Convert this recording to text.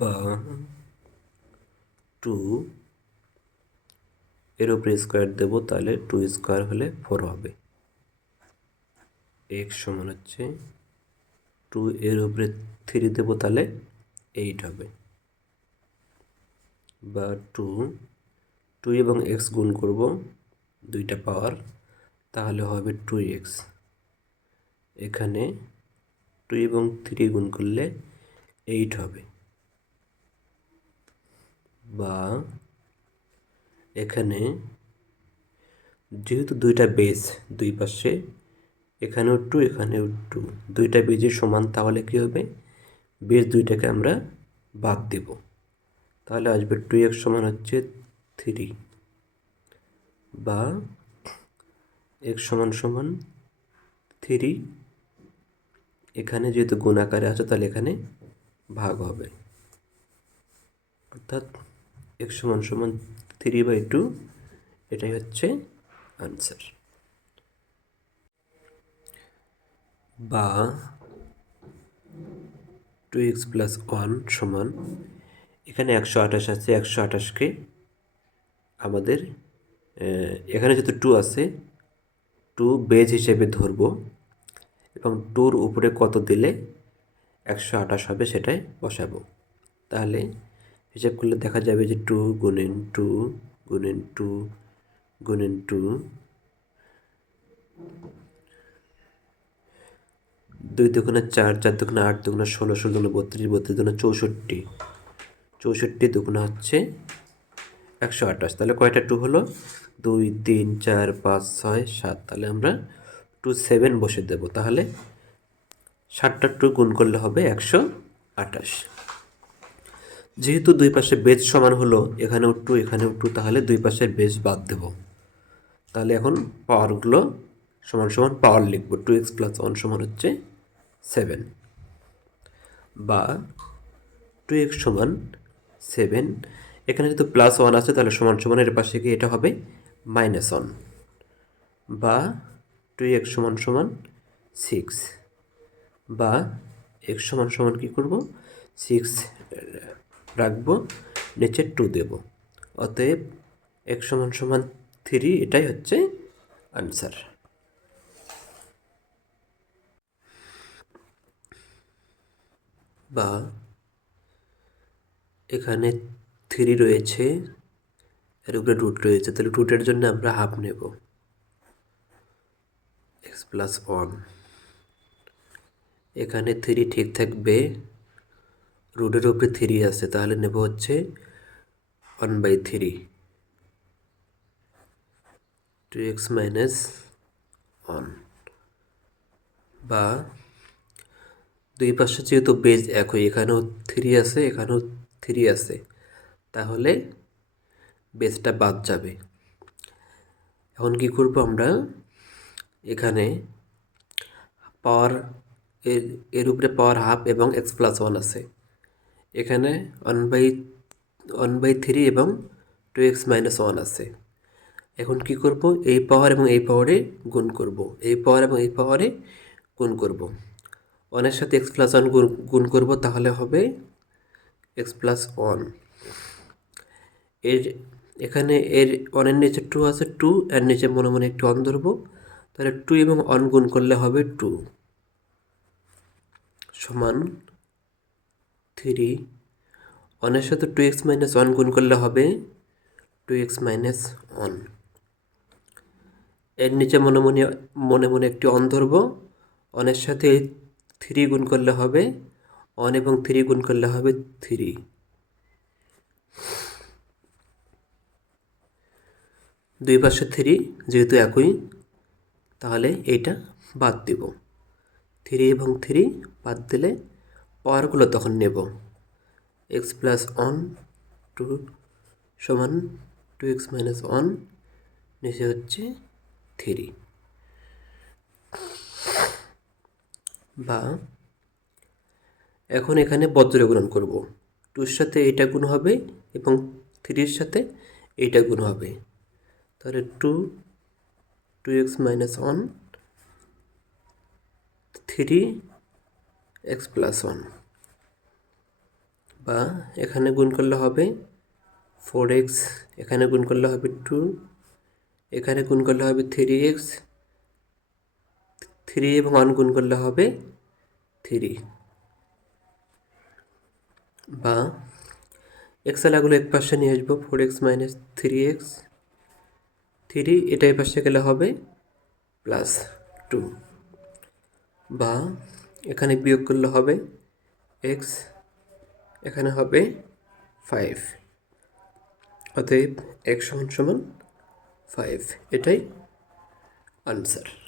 বা টু এর উপরে স্কোয়ার দেবো, তাহলে টু স্কোয়ার হলে ফোর হবে। এক্স সমান হচ্ছে টু এর উপরে থ্রি দেবো, তাহলে এইট হবে। বা টু টু এবং এক্স গুণ করব, দুইটা পাওয়ার তাহলে হবে টু এক্স এখানে টু এবং থ্রি গুণ করলে এইট হবে। বা এখানে যেহেতু দুইটা বেজ দুই পাশে, এখানেও টু এখানেও টু দুইটা বেজের সমান, তাহলে কী হবে? বেজ দুইটাকে আমরা বাদ দেব। তাহলে আসবে টু এক্স সমান হচ্ছে থ্রি বা এক সমান সমান থ্রি এখানে যেহেতু গুণ আকারে আছে, তাহলে এখানে ভাগ হবে। অর্থাৎ এক্স সমান সমান থ্রি বাই টু এটাই হচ্ছে আনসার বা টু এক্স প্লাস ওয়ান সমান, এখানে একশো আঠাশ আছে, একশো আঠাশকে আমাদের এখানে যেহেতু টু আছে টু বেজ হিসেবে ধরব এবং টুর উপরে কত দিলে একশো আঠাশ হবে সেটাই বসাবো। তাহলে হিসাব করলে দেখা যাবে যে টু গুণেন টু গুণেন টু গুণেন টু দুই দুগুণে চার চার দুগুণে আট, দুগুণে ষোলো ষোলো দুগুণে বত্রিশ বত্রিশ দুগুণে চৌষট্টি। চৌষট্টি দুগুণে হচ্ছে একশো আঠাশ। তাহলে কয়টা টু হলো? দুই, তিন, চার, পাঁচ, ছয়, সাত। তাহলে আমরা টু সেভেন বসে দেব। তাহলে ষাটটা টু গুণ করলে হবে একশো আঠাশ। যেহেতু দুই পাশে বেজ সমান হলো, এখানেও টু এখানেও টু তাহলে দুই পাশের বেজ বাদ দেব। তাহলে এখন পাওয়ারগুলো সমান সমান পাওয়ার লিখব টু এক্স প্লাস ওয়ান সমান হচ্ছে সেভেন বা টু এক্স সমান সেভেন এখানে যেহেতু প্লাস ওয়ান আছে, তাহলে সমান সমানের পাশে গিয়ে এটা হবে মাইনাস ওয়ান বা টু এক্স সমান সমান সিক্স বা এক্স সমান সমান কী করব? সিক্স রাখব, নিচে টু দেব। অতএব এক সমান সমান থ্রি এটাই হচ্ছে আনসার বা এখানে থ্রি রয়েছে, এর উপরে রুট রয়েছে, তাহলে রুটের জন্য আমরা হাফ নেব। এক্স প্লাস ওয়ান এখানে থ্রি ঠিক থাকবে। রুটের উপরে থ্রি আছে, তাহলে নেব হচ্ছে one by three two x minus one বা দুই পাশে যেহেতু বেজ একই, এখানেও থ্রি আছে, এখানেও থ্রি আছে, তাহলে বেজটা বাদ যাবে। এখন কি করব আমরা? এখানে পাওয়ার এর এর উপরে পাওয়ার হাফ এবং এক্স প্লাস ওয়ান আছে। এখানে one by one by three এবং টু এক্স মাইনাস ওয়ান আছে। এখন কি করব? এই পাওয়ার এবং এই পাওয়ারে গুণ করব। এই পাওয়ার এবং এই পাওয়ারে গুণ করব। ওয়ানের সাথে এক্স প্লাস ওয়ান গুণ করব তাহলে হবে এক্স প্লাস ওয়ানের, এখানে এর ওয়ানের নিচে টু আছে টু এর নিচে মনে মনে একটু অন ধরবো। তাহলে টু এবং অন গুণ করলে হবে টু সমান থ্রি ওয়ানের সাথে টু এক্স মাইনাস ওয়ান গুণ করলে হবে টু এক্স মাইনাস ওয়ানের নিচে মনে মনে মনে মনে একটি অন ধরব। অনের সাথে থ্রি গুণ করলে হবে ওয়ান এবং থ্রি গুণ করলে হবে থ্রি দুই পাশে থ্রি যেহেতু একই, তাহলে এইটা বাদ দিব। থ্রি এবং থ্রি বাদ দিলে পাওয়ারগুলো তখন নেব। এক্স প্লাস ওয়ান টু সমান টু এক্স মাইনাস ওয়ান নিচে হচ্ছে থ্রি বা এখন এখানে বজ্র গুণন করব। টুর সাথে এইটা গুণ হবে এবং থ্রির সাথে এইটা গুণ হবে। তাহলে two two x minus one three x plus one বা এখানে গুণ করলে হবে ফোর এক্স এখানে গুণ করলে হবে টু এখানে গুণ করলে হবে থ্রি এক্স থ্রি এবং ওয়ান গুণ করলে হবে থ্রি বা এক্স আলাগুলো এক পাশে নিয়ে আসব four x minus three x three এটা এই পাশে গেলে হবে প্লাস টু বা এখানে বিয়োগ করলে হবে এক্স এখানে হবে ফাইভ অতএব এক্স সমান সমান ফাইভ এটাই আনসার